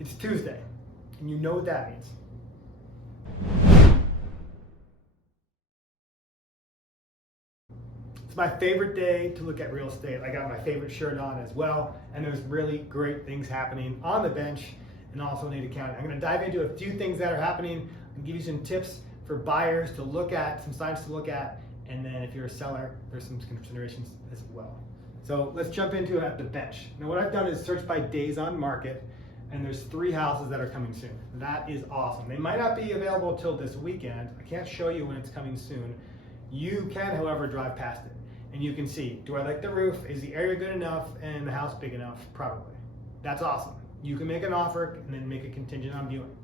It's Tuesday, and you know what that means. It's my favorite day to look at real estate. I got my favorite shirt on as well, and there's really great things happening on the bench and also in Ada County. I'm going to dive into a few things that are happening and give you some tips for buyers to look at, some signs to look at, and then if you're a seller, there's some considerations as well. So let's jump into it at the bench. Now what I've done is search by days on market, and there's 3 houses that are coming soon. That is awesome. They might not be available till this weekend. I can't show you when it's coming soon. You can, however, drive past it, and you can see, do I like the roof? Is the area good enough and the house big enough? Probably. That's awesome. You can make an offer and then make a contingent on viewing.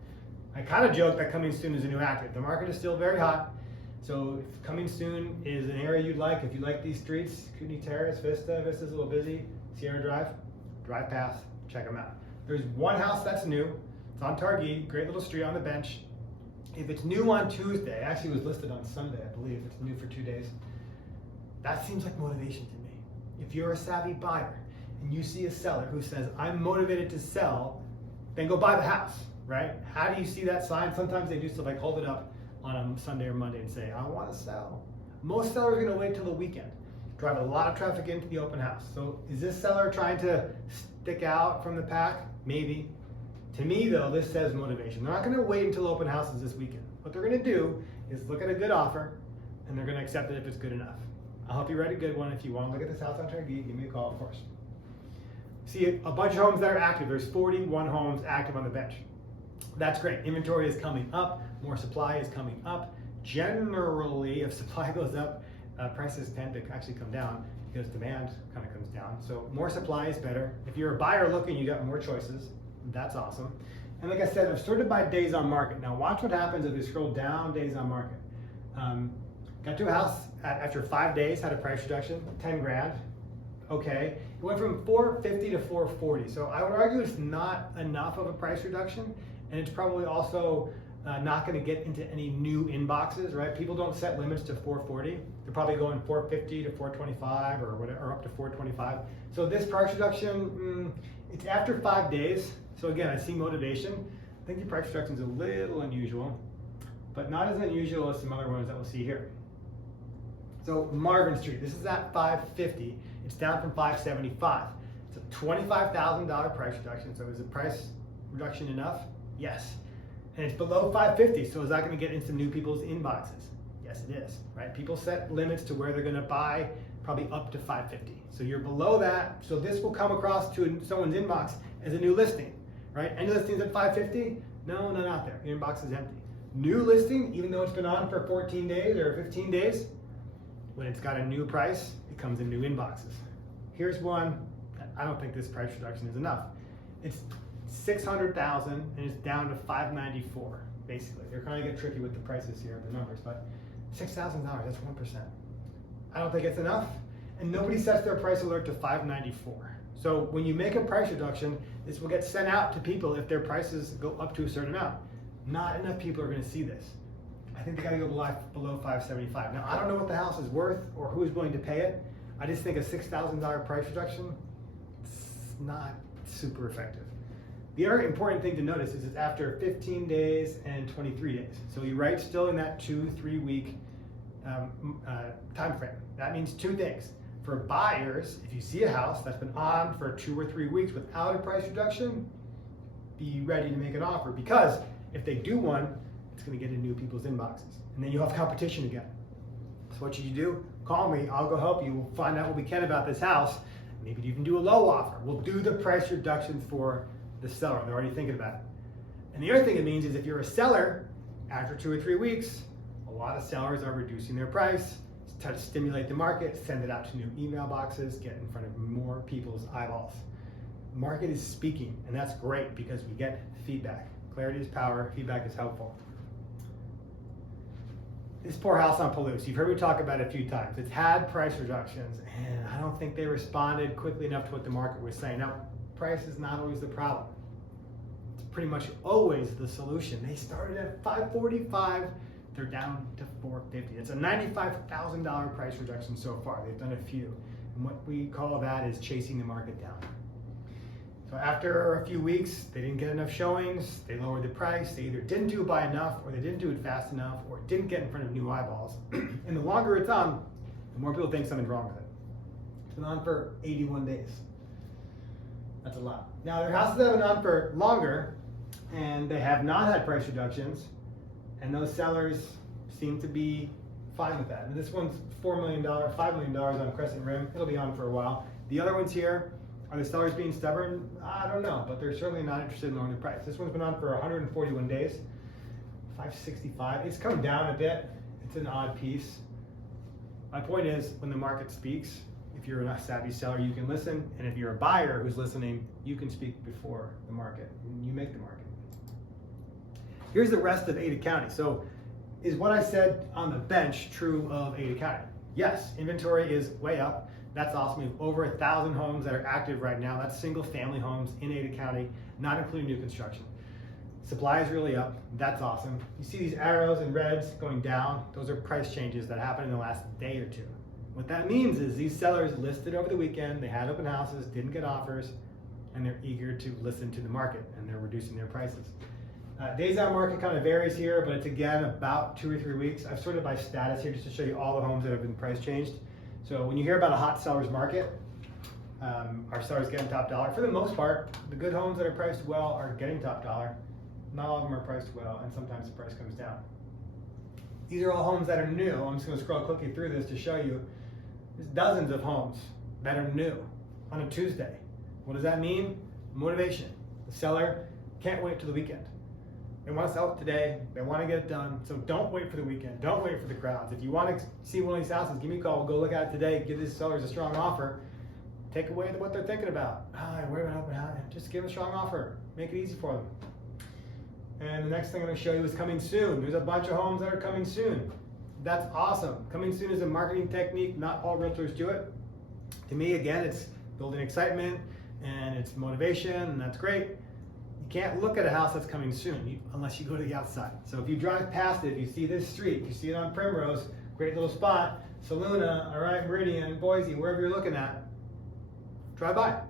I kind of joke that coming soon is a new active. The market is still very hot, so if coming soon is an area you'd like, if you like these streets, Kootenai Terrace, Vista's a little busy, Sierra Drive, drive past, check them out. There's one house that's new. It's on Targhee, great little street on the bench. If it's new on Tuesday, actually it was listed on Sunday, I believe. It's new for 2 days. That seems like motivation to me. If you're a savvy buyer and you see a seller who says, I'm motivated to sell, then go buy the house, right? How do you see that sign? Sometimes they do stuff like hold it up on a Sunday or Monday and say, I want to sell. Most sellers are going to wait till the weekend. Drive a lot of traffic into the open house. So is this seller trying to stick out from the pack? Maybe. To me though, this says motivation. They're not going to wait until open houses this weekend. What they're going to do is look at a good offer and they're going to accept it if it's good enough. I'll help you write a good one. If you want to look at this house on Targhee, give me a call, of course. See a bunch of homes that are active. There's 41 homes active on the bench. That's great. Inventory is coming up. More supply is coming up. Generally, if supply goes up, prices tend to actually come down because demand kind of comes down. So more supply is better. If you're a buyer looking, you got more choices. That's awesome. And like I said, I've sorted by days on market. Now watch what happens if you scroll down days on market. Got to a house after 5 days, had a price reduction, 10 grand. Okay, it went from 450 to 440. So I would argue it's not enough of a price reduction, and it's probably also not going to get into any new inboxes, right? People don't set limits to 440. They're probably going 450 to 425 or whatever, or up to 425. So this price reduction, it's after 5 days. So again, I see motivation. I think the price reduction is a little unusual, but not as unusual as some other ones that we'll see here. So Marvin Street, this is at 550. It's down from 575. It's a $25,000 price reduction. So is the price reduction enough? Yes. And it's below 550. So is that going to get into new people's inboxes? Yes, it is. Right? People set limits to where they're going to buy, probably up to 550. So you're below that. So this will come across to someone's inbox as a new listing, right? Any listings at 550? No, none out there. Your inbox is empty. New listing, even though it's been on for 14 days or 15 days, when it's got a new price, it comes in new inboxes. Here's one. I don't think this price reduction is enough. It's 600,000 and it's down to 594. Basically, they're kind of get tricky with the prices here, the numbers, but $6,000. That's 1%. I don't think it's enough, and nobody sets their price alert to 594. So when you make a price reduction, this will get sent out to people if their prices go up to a certain amount. Not enough people are going to see this. I think they got to go below 575. Now, I don't know what the house is worth or who's willing to pay it. I just think a $6,000 price reduction, it's not super effective. The other important thing to notice is it's after 15 days and 23 days. So you're right, still in that 2-3 week time frame. That means 2 things. For buyers, if you see a house that's been on for 2 or 3 weeks without a price reduction, be ready to make an offer, because if they do one, it's going to get in new people's inboxes, and then you'll have competition again. So what should you do? Call me, I'll go help you. We'll find out what we can about this house. Maybe you can do a low offer. We'll do the price reduction for the seller. They're already thinking about it. And the other thing it means is if you're a seller, after 2 or 3 weeks, a lot of sellers are reducing their price to stimulate the market, send it out to new email boxes, get in front of more people's eyeballs. The market is speaking, and that's great because we get feedback. Clarity is power, feedback is helpful. This poor house on Palouse, you've heard me talk about it a few times. It's had price reductions, and I don't think they responded quickly enough to what the market was saying. Now, price is not always the problem. It's pretty much always the solution. They started at $545, they're down to $450. It's a $95,000 price reduction so far. They've done a few. And what we call that is chasing the market down. So after a few weeks, they didn't get enough showings, they lowered the price, they either didn't do it by enough, or they didn't do it fast enough, or it didn't get in front of new eyeballs. And the longer it's on, the more people think something's wrong with it. It's been on for 81 days. That's a lot. Now, there are houses that have been on for longer, and they have not had price reductions, and those sellers seem to be fine with that. And this one's $4 million, $5 million on Crescent Rim. It'll be on for a while. The other ones here, are the sellers being stubborn? I don't know, but they're certainly not interested in lowering the price. This one's been on for 141 days, 565. It's come down a bit. It's an odd piece. My point is, when the market speaks, if you're a savvy seller, you can listen, and if you're a buyer who's listening, you can speak before the market, and you make the market. Here's the rest of Ada County. So, is what I said on the bench true of Ada County? Yes, inventory is way up. That's awesome. We have over 1,000 homes that are active right now. That's single family homes in Ada County, not including new construction. Supply is really up. That's awesome. You see these arrows and reds going down. Those are price changes that happened in the last day or two. What that means is these sellers listed over the weekend, they had open houses, didn't get offers, and they're eager to listen to the market, and they're reducing their prices. Days on market kind of varies here, but it's again about 2 or 3 weeks. I've sorted by status here just to show you all the homes that have been price changed. So when you hear about a hot seller's market, our sellers getting top dollar. For the most part, the good homes that are priced well are getting top dollar. Not all of them are priced well, and sometimes the price comes down. These are all homes that are new. I'm just going to scroll quickly through this to show you. There's dozens of homes that are new on a Tuesday. What does that mean? Motivation. The seller can't wait till the weekend. They want to sell it today. They want to get it done. So don't wait for the weekend. Don't wait for the crowds. If you want to see one of these houses, give me a call. We'll go look at it today. Give these sellers a strong offer. Take away what they're thinking about. Just give a strong offer. Make it easy for them. And the next thing I'm going to show you is coming soon. There's a bunch of homes that are coming soon. That's awesome. Coming soon is a marketing technique. Not all realtors do it. To me, again, it's building excitement and it's motivation, and that's great. You can't look at a house that's coming soon unless you go to the outside. So if you drive past it, you see this street, you see it on Primrose, great little spot, Saluna, all right, Meridian, Boise, wherever you're looking at, drive by.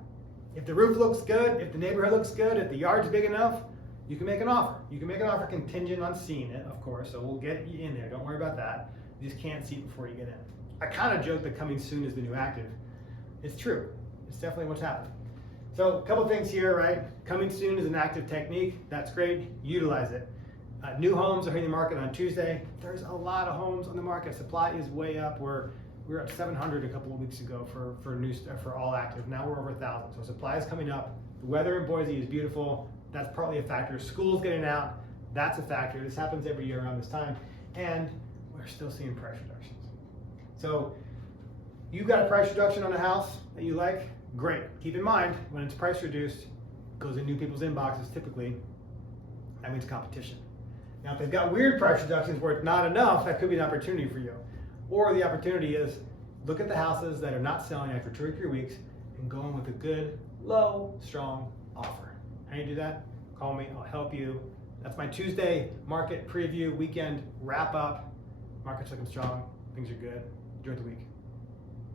If the roof looks good, if the neighborhood looks good, if the yard's big enough, you can make an offer. You can make an offer contingent on seeing it, of course, so we'll get you in there. Don't worry about that. You just can't see it before you get in. I kind of joke that coming soon is the new active. It's true. It's definitely what's happening. So a couple things here, right? Coming soon is an active technique. That's great. Utilize it. New homes are hitting the market on Tuesday. There's a lot of homes on the market. Supply is way up. We were at 700 a couple of weeks ago for all active. Now we're over 1,000. So supply is coming up. The weather in Boise is beautiful. That's partly a factor. School's getting out. That's a factor. This happens every year around this time. And we're still seeing price reductions. So you got a price reduction on a house that you like, great. Keep in mind, when it's price reduced, it goes in new people's inboxes typically. That means competition. Now, if they've got weird price reductions where it's not enough, that could be an opportunity for you. Or the opportunity is look at the houses that are not selling after 2 or 3 weeks and go in with a good, low, strong offer. How do you do that? Call me, I'll help you. That's my Tuesday market preview, weekend wrap up. Market's looking strong, things are good. Enjoy the week.